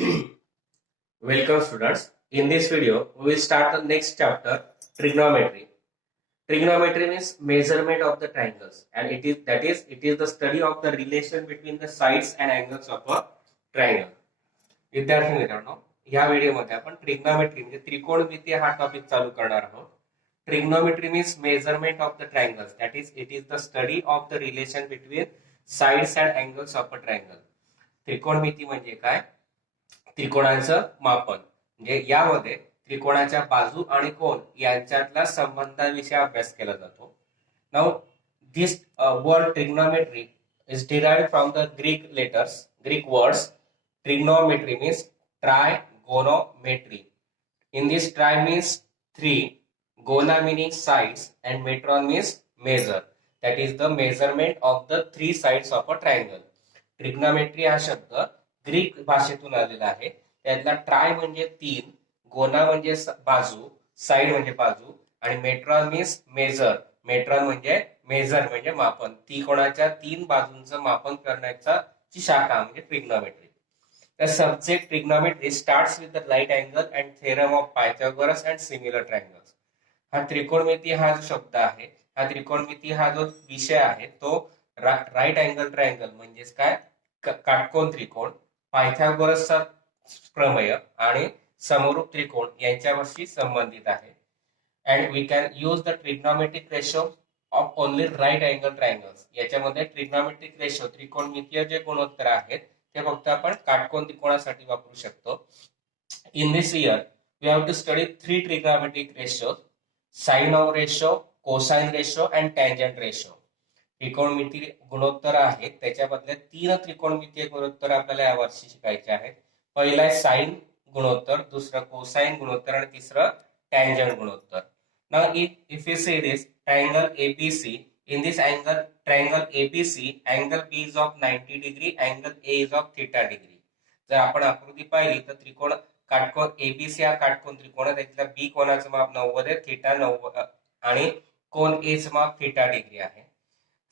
Welcome students. In this video, we will start the next chapter, trigonometry. Trigonometry means measurement of the triangles, and it is the study of the relation between the sides and angles of a triangle. विद्यार्थी मित्रांनो, या व्हिडिओमध्ये आपण ट्रिग्नोमेट्री म्हणजे त्रिकोणमिती हा टॉपिक चालू करणार आहोत. Trigonometry means measurement of the triangles, that is it is the study of the relation between sides and angles of a triangle. त्रिकोणमिती म्हणजे काय? त्रिकोणाचं मापन. म्हणजे यामध्ये त्रिकोणाच्या बाजू आणि कोन यांच्यातला संबंधाविषयी अभ्यास केला जातो. Now this word trigonometry is derived from the Greek words. Trigonometry means trigonometry. In this, tri means three, gona meaning sides, and metron means measure. That is the measurement of the three sides of a triangle. Trigonometry हा शब्द ग्रीक भाषेतून आलेला आहे. त्यातला ट्राय म्हणजे तीन, गोना म्हणजे बाजू, साइड म्हणजे बाजू, आणि मेट्रॉन मीन्स मेजर. मेट्रॉन म्हणजे मेजर म्हणजे मापन. त्रिकोणाच्या तीन बाजूंचं मापन करण्याची शाखा म्हणजे trigonometry. The subject trigonometry starts with the right angle and theorem of Pythagoras and similar triangles. हा त्रिकोणमिती हा जो शब्द आहे, हा त्रिकोणमिती हा जो विषय आहे तो राईट अँगल ट्रायंगल म्हणजेच काय, काटकोन त्रिकोण, पायथागोरसचा प्रमेय आणि समरूप त्रिकोण यांच्याशी संबंधित आहे. And we can use the trigonometric ratio of only right angle triangles. याच्यामध्ये ट्रिग्नोमेट्रिक रेशो त्रिकोणमितीय जे गुणोत्तर आहेत ते फक्त आपण काटकोन त्रिकोणासाठी वापरू शकतो. In this year we have to study three trigonometric ratio, sine of ratio, cosine ratio and tangent ratio. त्रिकोणमिती गुणोत्तर आहेत त्याच्यामधले तीन त्रिकोणमितीय गुणोत्तर आपल्याला यावर्षी शिकायचे आहेत. पहिला आहे साइन गुणोत्तर, दुसरं कोसाइन गुणोत्तर आणि तिसरं टँजंट गुणोत्तर. Now if we say this triangle ABC, in this angle triangle ABC, angle B is of 90 degree, angle A is of theta degree. जर आपण आकृती पाहिली तर त्रिकोण काटकोन ABC हा काटकोन त्रिकोण आहे. त्यातला B कोणाचं माप 90 आहे, थीटा 90 आणि कोन A चं माप थीटा डिग्री आहे.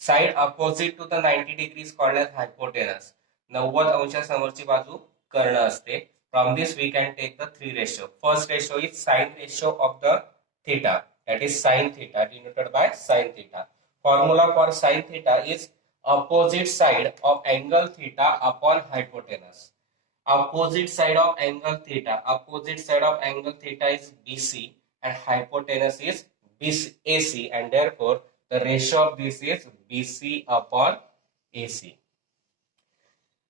Side opposite to the 90 degree is called as hypotenuse. 90 अंशासमोरची बाजू कर्ण असते. From this we can take the three ratio. First ratio is sine ratio of the theta, that is sin theta, denoted by sin theta. Formula for sin theta is opposite side of angle theta upon hypotenuse. Opposite side of angle theta is BC and hypotenuse is AC, and therefore the ratio of this is BC upon AC.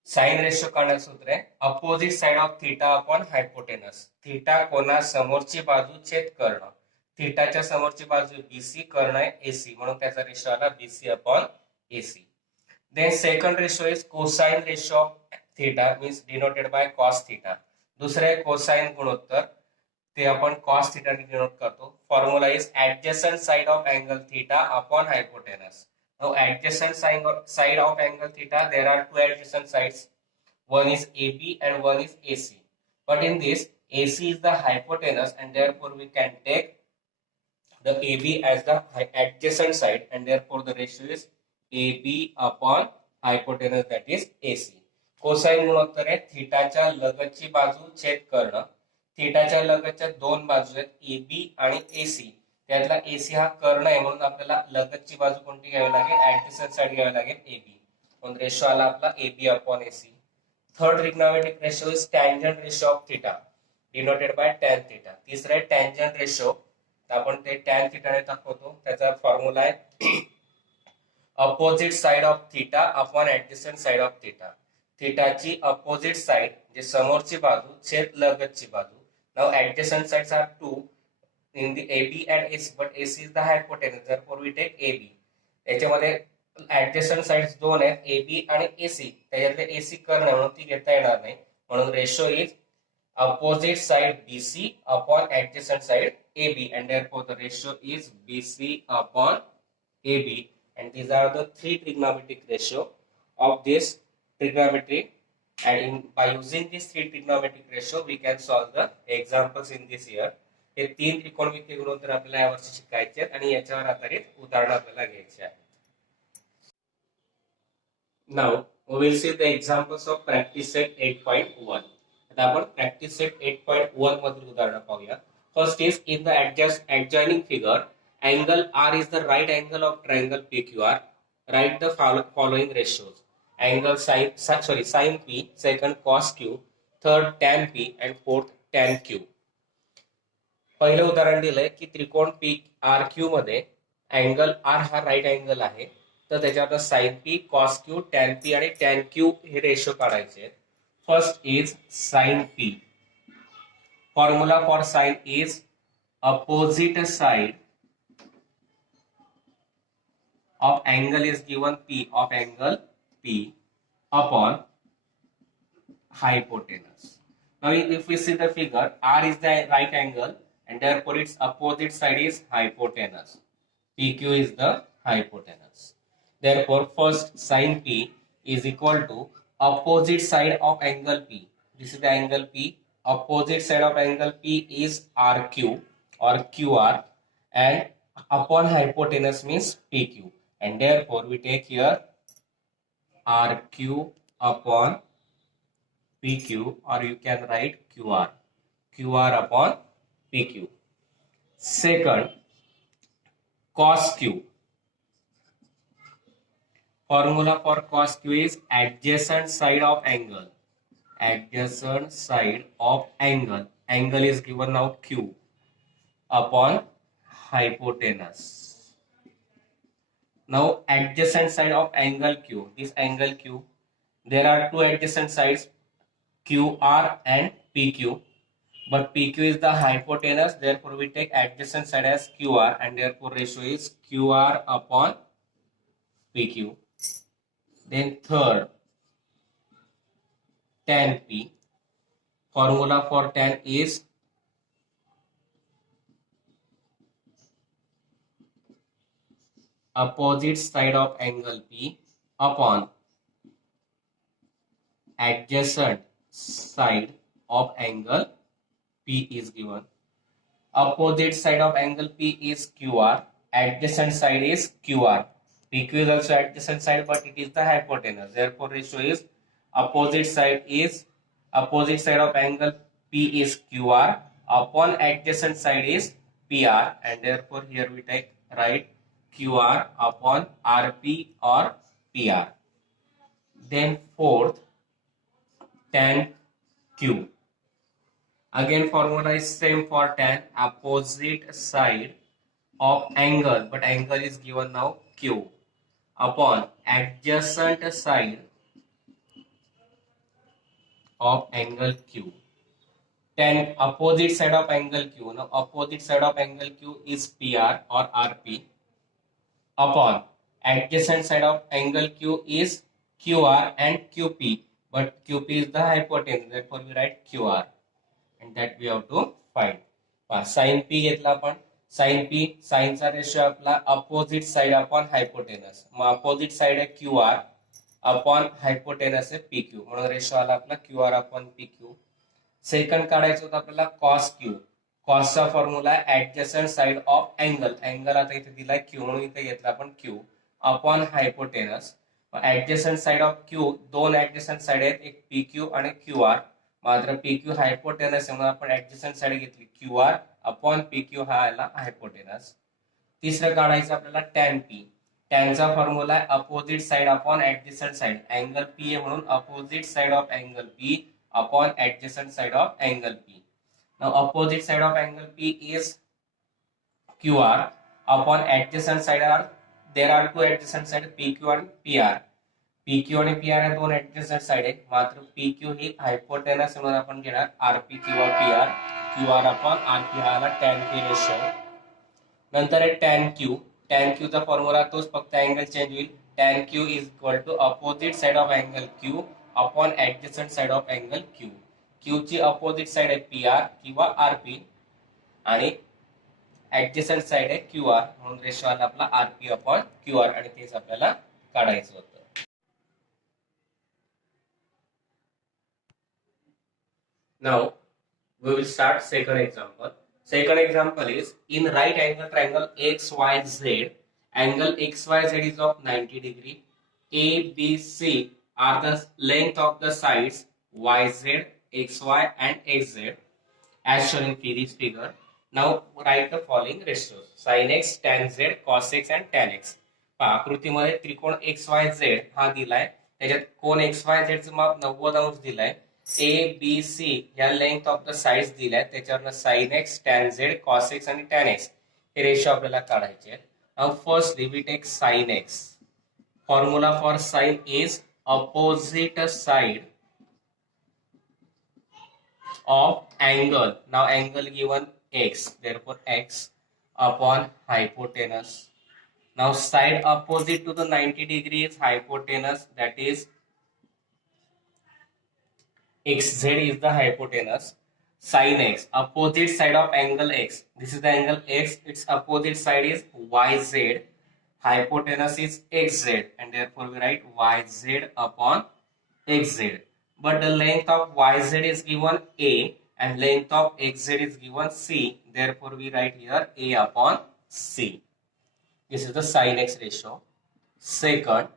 Sine ratio काढण्याचं सूत्र आहे opposite side of theta upon hypotenuse. Theta कोणा समोरची बाजू छेद कर्ण, थीटाच्या समोरची बाजू बीसी, कर्ण आहे एसी, म्हणून त्याचा रेशो आला BC upon AC. Then second ratio is cosine ratio of theta, means denoted by cos theta. दुसरं आहे कोसाइन गुणोत्तर, ते आपण कॉस थीटा ने डिनोट करतो. Formula is adjacent side of angle theta upon hypotenuse. Now adjacent side of angle theta, there are two adjacent sides. One is AB and one is AC. But in this, AC is the hypotenuse and therefore we can take the AB as the adjacent side, and therefore the ratio is AB upon hypotenuse, that is AC. Cosine गुणोत्तर आहे थीटाच्या लगतची बाजू छेद कर्ण. थीटाच्या लगतच्या दोन बाजू आहेत AB आणि AC. त्यातला AC हा कर्ण आहे म्हणून आपल्याला लगतची बाजू कोणती घ्यावी लागेल, ऍडजसंट साइड घ्यावी लागेल AB. म्हणून रेशो आला आपला AB upon AC. Third trigonometric ratio is tangent ratio of theta, denoted by tan theta. तिसरा आहे टँजंट रेशो, आपण ते टॅन थीटाने दाखवतो. त्याचा फॉर्म्युला आहे opposite side of theta upon adjacent side of theta. थीटाची अपोजिट साइड म्हणजे समोरची बाजू छेद लगतची बाजू. Now adjacent sides are two in the AB and AC, but AC is the hypotenuse, therefore we take AB. याच्यामध्ये adjacent sides दोन आहेत AB आणि AC. त्याच्यातले AC कर्ण म्हणून ती घेता येणार नाही, म्हणून ratio is opposite side BC upon adjacent side AB, and therefore the ratio is BC upon AB, and these are the three trigonometric ratio of this trigonometry. And by using these three trigonometric ratio we can solve the examples in this year. हे तीन त्रिकोणमितीय गुणोत्तर आपल्याला यावर्षी शिकायचे आहेत आणि याच्यावर आधारित उदाहरण आपल्याला घ्यायचे आहेत. Now we will see the examples of practice set 8.1. आता आपण प्रॅक्टिस सेट 8.1 मधील उदाहरण पाहूया. First is in the adjoining figure, angle R is the right angle of triangle PQR. Write the following ratios. Angle sin P, second cos Q, third tan P and fourth tan Q. पहिलं उदाहरण दिलंय की त्रिकोण P R Q मध्ये angle R हा right angle आहे, तर त्याच्यावर sine P, cos Q, tan P आणि टॅन क्यू हे रेशो काढायचे आहेत. First is sine P. Formula for sine is opposite side of angle is given P of angle P upon hypotenuse. Now if we see the figure, R is the right angle and therefore its opposite side is hypotenuse. PQ is the hypotenuse. Therefore first sin P is equal to opposite side of angle P. This is the angle P. Opposite side of angle P is RQ or QR and upon hypotenuse means PQ. And therefore we take here RQ upon PQ, or you can write QR. QR upon PQ. Second, cos Q. Formula for cos Q is adjacent side of angle. Adjacent side of angle. Angle is given now Q upon hypotenuse. Now adjacent side of angle Q, this angle Q, there are two adjacent sides QR and PQ, but PQ is the hypotenuse, therefore we take adjacent side as QR and therefore ratio is QR upon PQ. Then third, tan P. Formula for tan is opposite side of angle P upon adjacent side of angle P is given. Opposite side of angle P is QR, adjacent side is QR. PQ is also adjacent side, but it is the hypotenuse. Therefore ratio is opposite side of angle P is QR upon adjacent side is PR, and therefore here we take write QR upon RP or PR. Then fourth, tan Q. Again formula is same for tan, opposite side of angle, but angle is given now Q upon adjacent side of angle Q. Tan opposite side of angle Q. Now opposite side of angle Q is PR or RP upon adjacent side of angle Q is QR and QP, but QP is the hypotenuse, therefore we write QR, and that we have to find. Sin P घेतला आपण. Sin P, sin चा रेशो आपला opposite side upon hypotenuse. मग opposite side आहे QR upon hypotenuse आहे PQ, म्हणून ratio आला आपला QR upon PQ. Second काढायचं होतं आपल्याला cos Q. कॉसचा फॉर्म्युला आहे adjacent side of angle. Angle आता इथे दिलाय Q, म्हणून इथे घेतला आपण Q upon hypotenuse. Adjacent side of Q, दोन ऍडजस्टंट साइड आहेत, एक PQ आणि QR. मात्र PQ हायपोटेनस आहे म्हणून आपण ऍडजस्टंट साइड घेतली QR अपॉन PQ हा आला हायपोटेनस. तिसरं काढायचं आपल्याला tan P. टॅनचा फॉर्म्युला आहे opposite side upon adjacent side. Angle P आहे म्हणून opposite side of angle P upon adjacent side of angle P. Now opposite side of angle P is QR upon adjacent side there are two adjacent side PQ and PR. PQ आणि PR हे दोन adjacent side आहेत, मात्र PQ ही हायपोटेनस म्हणून आपण घेणार RP किंवा PR. QR upon RP हा आला tan P रेशो. नंतर आहे tan Q. tan Q चा फॉर्म्युला तोच, फक्त अँगल चेंज होईल. tan Q is equal to opposite side of angle Q upon adjacent side of angle Q. Q ची अपोजिट साइड आहे PR किंवा RP आणि ऍडजस्टंट साइड आहे QR, म्हणून रेशो आला आपला RP अपॉन QR, आणि तेच आपल्याला काढायचं होतं. Now we will start second example. Second example is in right angle triangle XYZ, angle XYZ is of 90 degree. A, B, C are the length of the sides YZ xy and xz as shown in this figure. Now write the following ratios: sin x, tan z, cos x and tan x. पहा आकृतीमध्ये त्रिकोण x Y Z हा दिलाय, त्याच्यात कोण x Y Z चं माप 90 अंश दिलाय, ए बी सी या लेंथ ऑफ द साइड्स दिल्या, त्याच्यावरनं sin x, tan z, cos x आणि tan x हे रेशो आपल्याला काढायचे आहेत. Now firstly we take sin x. Formula for sin is opposite side of angle. Now angle given x, therefore x upon hypotenuse. Now side opposite to the 90 degree is hypotenuse, that is xz is the hypotenuse. Sin x, opposite side of angle x, this is the angle x, its opposite side is yz, hypotenuse is xz, and therefore we write yz upon xz. But the length of yz is given a and length of xz is given c, therefore we write here a upon c. This is the sin x ratio. Second,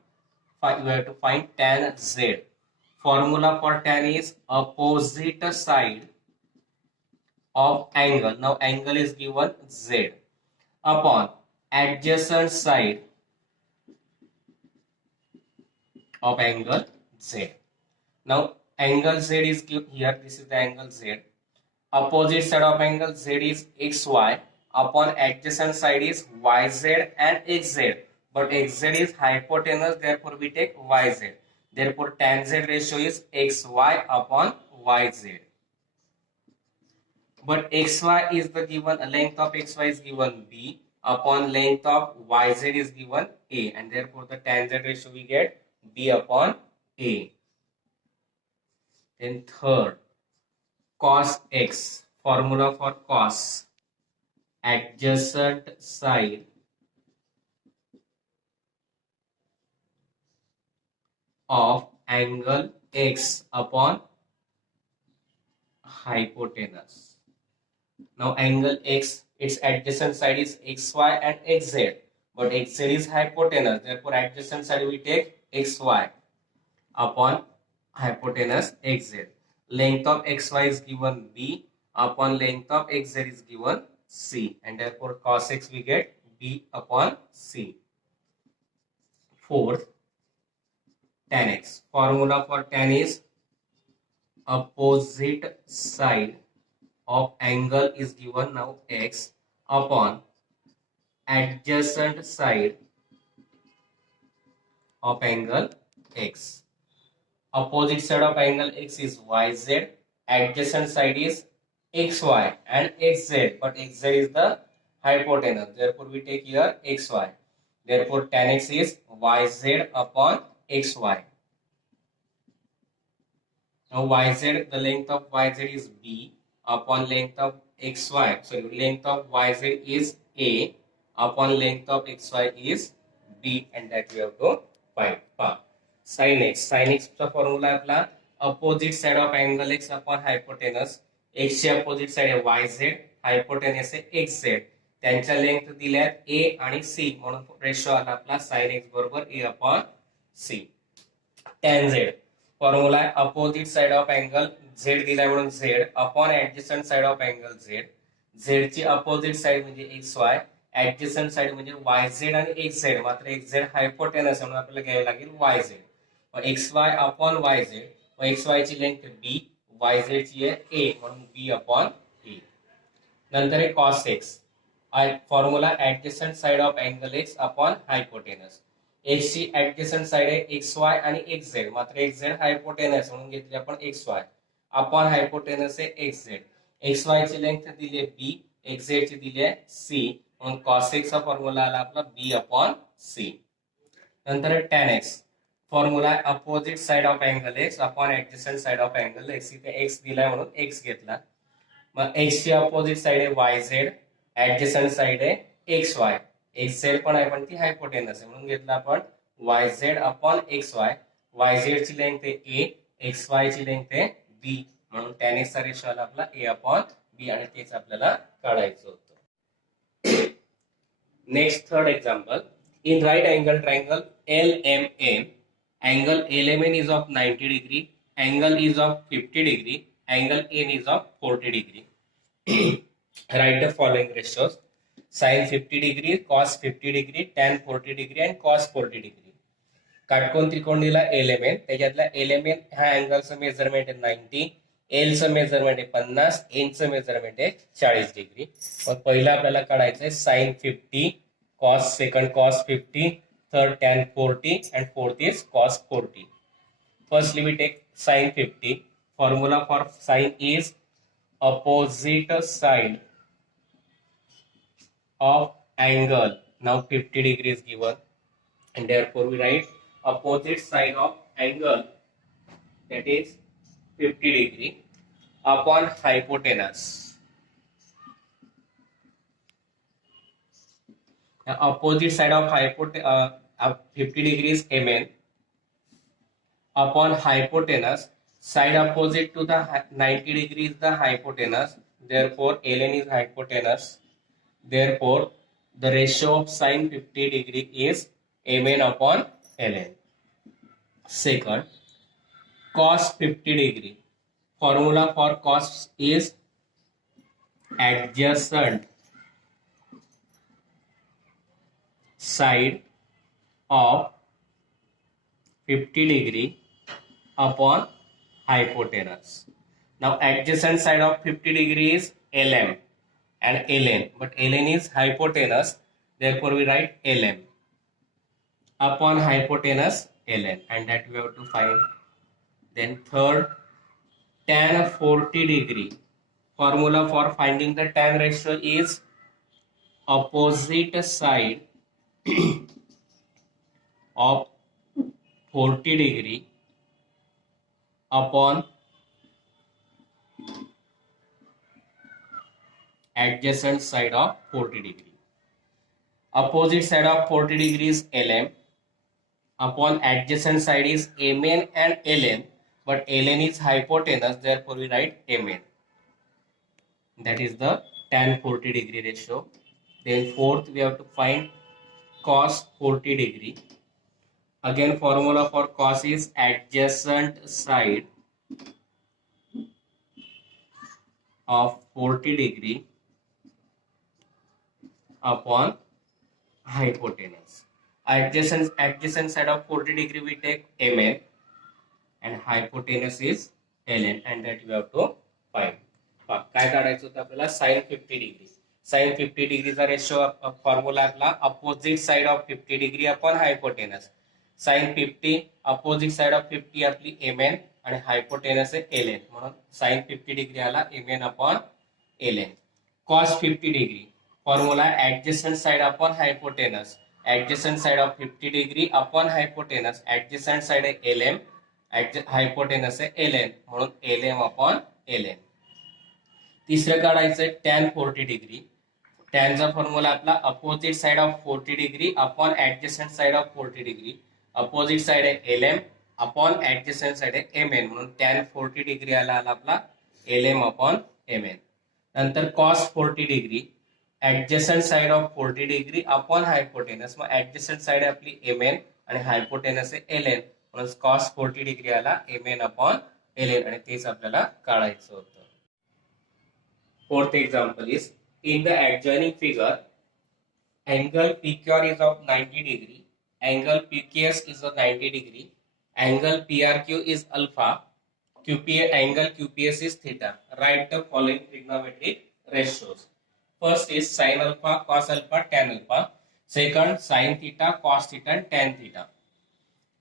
we have to find tan z. Formula for tan is opposite side of angle. Now angle is given z upon adjacent side of angle z. Now angle z is given here. This is the angle z. Opposite side of angle z is xy. Upon adjacent side is yz and xz. But xz is hypotenuse, therefore we take yz. Therefore tan z ratio is xy upon yz. But xy is the given, length of xy is given b, upon length of yz is given a, and therefore the tan z ratio we get b upon a. Then third, cos x. Formula for cos: adjacent side of angle x upon hypotenuse. Now angle x, its adjacent side is xy and xz, but xz is hypotenuse, therefore adjacent side we take xy upon hypotenuse xz. Length of xy is given b, upon length of xz is given c, and therefore cos x we get b upon c. Fourth, tan x. Formula for tan is opposite side of angle is given now x upon adjacent side of angle x. Opposite side of angle x is yz, adjacent side is xy and xz, but xz is the hypotenuse, therefore we take here xy. Therefore tan x is yz upon xy. Now yz, the length of yz is b, upon length of xy, so length of yz is a, upon length of xy is b, and that we have to find. Sin x. Sin x चा formula आपला opposite side of angle x upon hypotenuse. x ची opposite side आहे yz, hypotenuse आहे xz. त्यांच्या length दिल्यात a आणि c, म्हणून ratio आला आपला sin x बरोबर a upon c. tan z. Formula आहे opposite side of angle z दिलाय म्हणून z upon adjacent side of angle z. z ची अपोजिट साइड म्हणजे xy, ऍडजस्टंट साइड म्हणजे yz आणि xz, मात्र xz हायपोटेनस म्हणून आपल्याला घ्यावे लागेल yz. xy upon yz, xy ची लेंथ b, yz ची आहे a, म्हणून b अपॉन a. नंतर आहे cos x. Formula adjacent side of angle x upon hypotenuse. x ची ऍडजस्टंट साइड आहे xy आणि xz, मात्र xz हायपोटेनस म्हणून घेतले आपण xy अपॉन हायपोटेनस आहे xz. xy ची लेंथ दिली आहे b, xz ची दिली आहे c, म्हणून cos x चा फॉर्म्युला आला आपला b अपॉन c. नंतर आहे tan x. Formula opposite side of angle x upon adjacent side of angle x. इथे x दिलाय म्हणून x घेतला. मग x ची अपोजिट साइड आहे yz, ऍडजस्टंट साइड आहे xy, xz पण आहे पण ती हायपोटेनस आहे म्हणून घेतला आपण yz अपॉन xy. yz ची लेंथ आहे a, xy ची लेंथ आहे b, म्हणून tan x चा रेशो आला आपला a अपॉन b, आणि तेच आपल्याला काढायचं होतं. Next third example. In right angle triangle LMN, angle LMN is of 90 degree, angle is of 50 degree, angle n is of 40 degree. Write the following ratios: sin 50 degree, cos 50 degree, tan 40 degree and cos 40 degree. काटकोन त्रिकोण दिला एल त्याच्यातला एल ह्या अँगलचं मेजरमेंट आहे 90, एलचं मेजरमेंट आहे 50, एनचं मेजरमेंट आहे 40 डिग्री. मग पहिला आपल्याला काढायचं आहे sine 50, cos second cos 50, third tan 40 and fourth is cos 40. Firstly we take sin 50. Formula for sin is opposite side of angle. Now 50 degree is given and therefore we write opposite side of angle, that is 50 degree, upon hypotenuse. The opposite side of 50 degree is mn, upon hypotenuse. Side opposite to the 90 degree is the hypotenuse, therefore ln is hypotenuse. Therefore the ratio of sin 50 degree is mn upon ln. Second, cos 50 degree. Formula for cos is adjacent side of 50 degree upon hypotenuse. Now adjacent side of 50 degree is lm and ln, but ln is hypotenuse, therefore we write lm upon hypotenuse ln, and that we have to find. Then third, tan 40 degree. Formula for finding the tan ratio is opposite side of 40 degree upon adjacent side of 40 degree. Opposite side of 40 degree is lm, upon adjacent side is mn and ln, but ln is hypotenuse, therefore we write mn. That is the tan 40 degree ratio. Then fourth, we have to find cos 40 degree. Again formula for cos is adjacent side of 40 degree upon hypotenuse. Adjacent side of 40 degree we take mn and hypotenuse is ln, and that we have to find. काय काढायचं होतं आपल्याला sin 50 degree. sin 50 डिग्रीचा ratio formula आपला opposite side of 50 degree upon hypotenuse. sin 50 opposite side of 50 आपली mn आणि हायपोटेनस आहे ln, म्हणून sin 50 डिग्री आला mn upon ln. cos 50 degree formula adjacent side upon hypotenuse. adjacent side of 50 degree upon hypotenuse. adjacent side आहे lm, hypotenuse आहे ln, म्हणून lm upon ln. तिसरं काढायचं आहे tan 40 डिग्री. टॅनचा फॉर्म्युला आपला opposite side of 40 degree upon adjacent side of 40 degree. Opposite side आहे lm upon adjacent side आहे mn, म्हणून tan 40 डिग्री आला आपला lm अपॉन mn. नंतर cos 40 degree adjacent side of 40 degree upon hypotenuse. Mug adjacent side आपली mn आणि हायपोटेनस आहे ln, म्हणून cos 40 डिग्री आला mn अपॉन ln, आणि तेच आपल्याला काढायचं होतं. Fourth example is, in the adjoining figure, angle PQR is of 90 degree, angle PQS is of 90 degree, angle PRQ is alpha, angle QPS is theta. Write the following trigonometric ratios. First is sin alpha, cos alpha, tan alpha. Second, sin theta, cos theta and tan theta.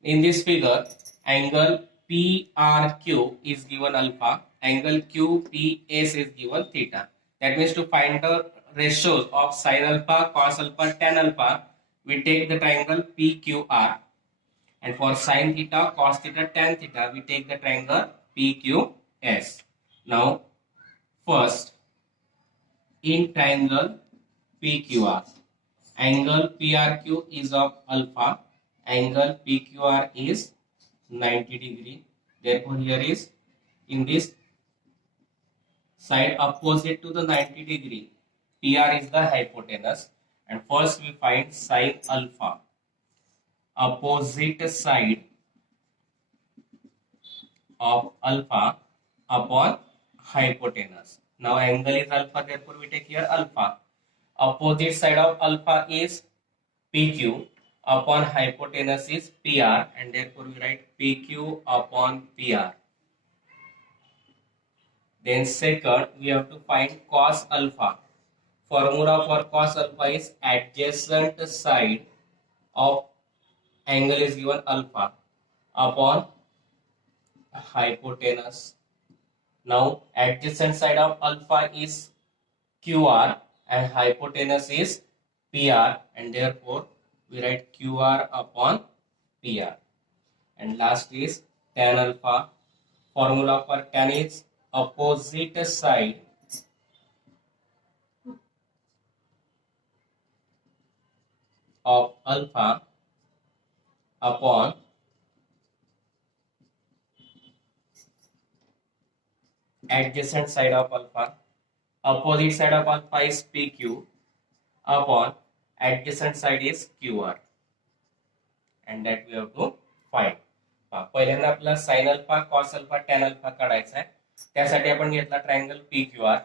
In this figure, angle PRQ is given alpha, angle QPS is given theta. That means to find the ratios of sin alpha, cos alpha, tan alpha, we take the triangle PQR, and for sin theta, cos theta, tan theta, we take the triangle PQS. Now, first, in triangle PQR, angle PRQ is of alpha, angle PQR is 90 degree. Therefore, here is, in this side opposite to the 90 degree, PR is the hypotenuse, and first we find sin alpha. Opposite side of alpha upon hypotenuse. Now angle is alpha, therefore we take here alpha. Opposite side of alpha is PQ upon hypotenuse is PR, and therefore we write PQ upon PR. Then second, we have to find cos alpha. Formula for cos alpha is adjacent side of angle is given alpha upon hypotenuse. Now adjacent side of alpha is QR and hypotenuse is PR, and therefore we write QR upon PR. And last is tan alpha. Formula for tan is opposite side of alpha upon adjacent side of alpha. Opposite side of alpha is PQ upon adjacent side is QR, and that we have to find. पहिल्यांदा आपला sine alpha, cos alpha, tan alpha काढायचा आहे. त्यासाठी आपण घेतला triangle PQR.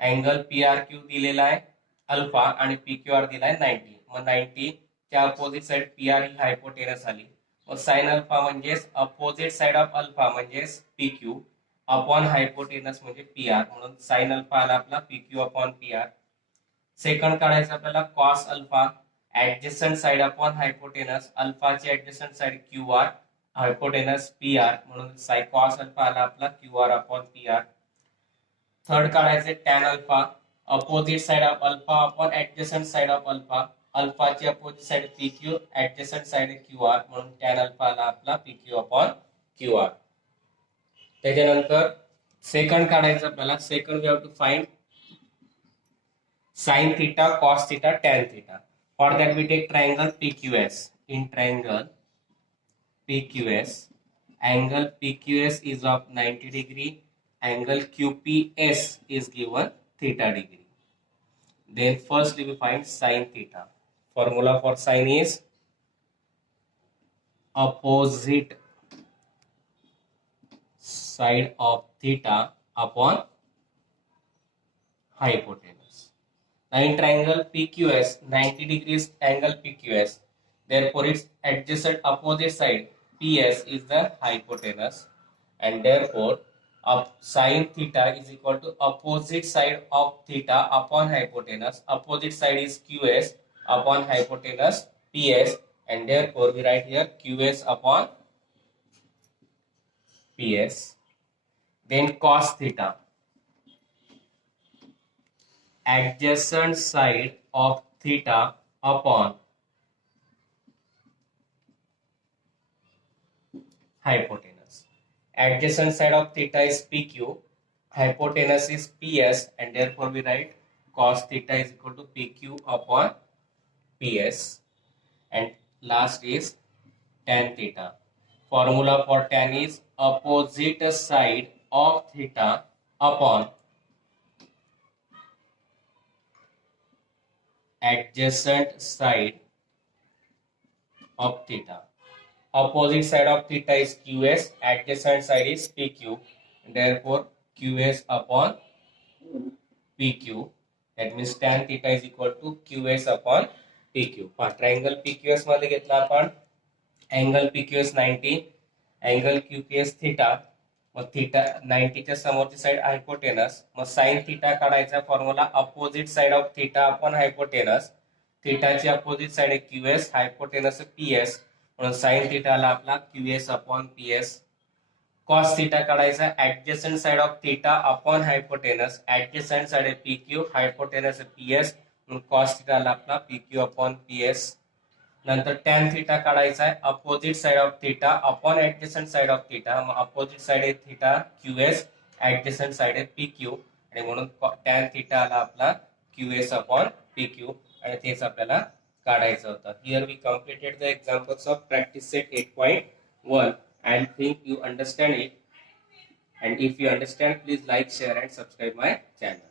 Angle PRQ दिलेला आहे अल्फा आणि PQR दिलाय 90. मग 90 च्या अपोजिट साइड PR ही हायपोटेनस आली. मग साइन अल्फा म्हणजेच अपोजिट साइड ऑफ अल्फा म्हणजेच PQ अपॉन हायपोटेनस म्हणजे PR, म्हणून साइन अल्फा आला आपला PQ अपॉन PR. सेकंड काढायचं आपल्याला cos alpha, adjacent side upon hypotenuse, अल्फाची adjacent side QR, hypotenuse PR, म्हणून कॉस अल्फा आला आपला QR अपॉन PR. थर्ड काढायचे tan alpha, opposite side of alpha upon adjacent side of alpha, अल्फाची opposite side PQ, adjacent side QR, म्हणून tan alpha आला आपला PQ upon QR. त्याच्यानंतर second काढायचं आपल्याला. Second we have to find sin theta, cos theta, tan theta. For that we take triangle PQS. In triangle PQS, angle PQS is of 90 degree, angle QPS is given theta degree. Then firstly we find sin theta. Formula for sin is opposite side of theta upon hypotenuse. Now in triangle PQS, 90 degrees angle PQS, therefore its adjacent opposite side PS is the hypotenuse, and therefore sin theta is equal to opposite side of theta upon hypotenuse. Opposite side is QS upon hypotenuse PS, and therefore we write here QS upon PS. Then cos theta, adjacent side of theta upon hypotenuse. Adjacent side of theta is PQ, hypotenuse is PS, and therefore we write cos theta is equal to PQ upon PS. And last is tan theta. Formula for tan is opposite side of theta upon adjacent side of theta. Opposite side of theta is QS, adjacent side is PQ, therefore QS upon PQ. That means tan theta is equal to QS upon PQ. Triangle PQS मध्ये घेतला आपण angle PQS 90, angle QPS theta. मग theta 90 च्या समोरची side hypotenuse. मग sine theta काढायचा. Formula opposite side of theta upon hypotenuse. थीटाची opposite side आहे QS, हायपोटेनस PS, म्हणून साइन थीटा आला आपला QS upon PS. Cos theta काढायचा. Adjacent side of theta upon hypotenuse, adjacent side आहे PQ, hypotenuse PS, म्हणून cos theta आला आपला PQ अपॉन PS. नंतर टॅन थीटा काढायचा आहे. Opposite side of theta upon adjacent side of theta. Mug opposite side आहे theta QS, adjacent side आहे PQ, आणि म्हणून टॅन थीटा आला आपला QS अपॉन PQ, आणि तेच आपल्याला काढायचं होतं. Here we completed the examples of practice set 8.1 and think you understand it, and if you understand, please like, share and subscribe my channel.